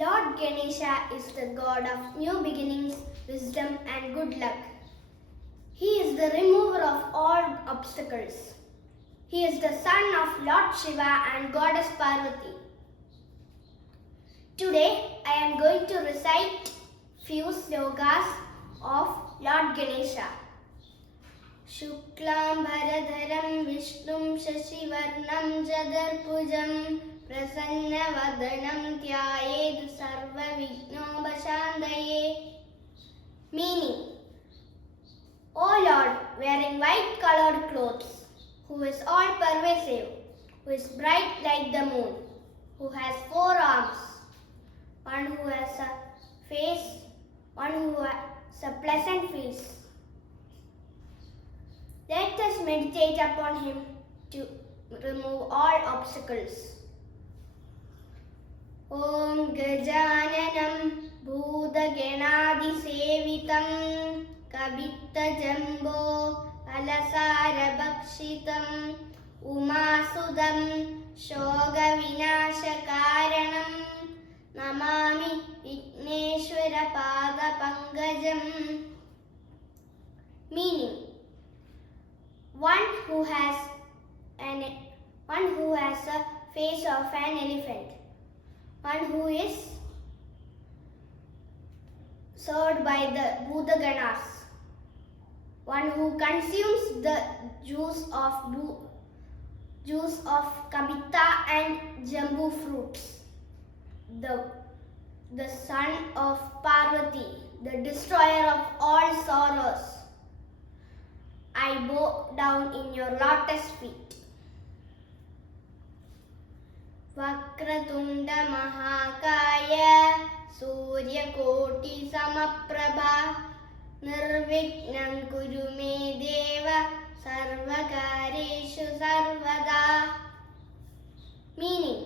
Lord Ganesha is the god of new beginnings, wisdom and good luck. He is the remover of all obstacles. He is the son of Lord Shiva and goddess Parvati. Today I am going to recite few slokas of Lord Ganesha. Shuklam Bharadharam Vishnum Shashivarnam Jadarpujam Prasanna Vadanam Tyayedu Sarva Vignobashandaye. Meaning, O Lord, wearing white colored clothes, who is all pervasive, who is bright like the moon, who has 4 arms, one who has a face, one who has a pleasant face. Let us meditate upon him to remove all obstacles. Om Gajananam Bhudaganadi Sevitam Kabitta Jambo Alasara Bhakshitam Umasudam Shoga Vinasha Karanam Namami Vigneshwara Pada Pangajam. Meaning, one who has a face of an elephant, one who is served by the Bhudaganas, one who consumes the juice of Kabita and Jambu fruits, the son of Parvati, the destroyer of all sorrows. I bow down in your lotus feet. Vakratunda Mahakaya Surya Koti Samaprabha Nirvignam Kuru Me Deva Sarvakareshu Sarvada. Meaning,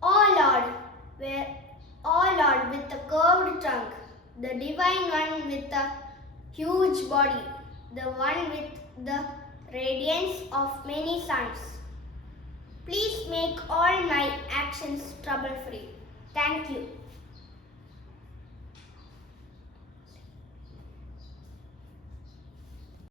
O Lord with a curved trunk, the divine one with a huge body, the one with the radiance of many suns. Please make all my actions trouble-free. Thank you.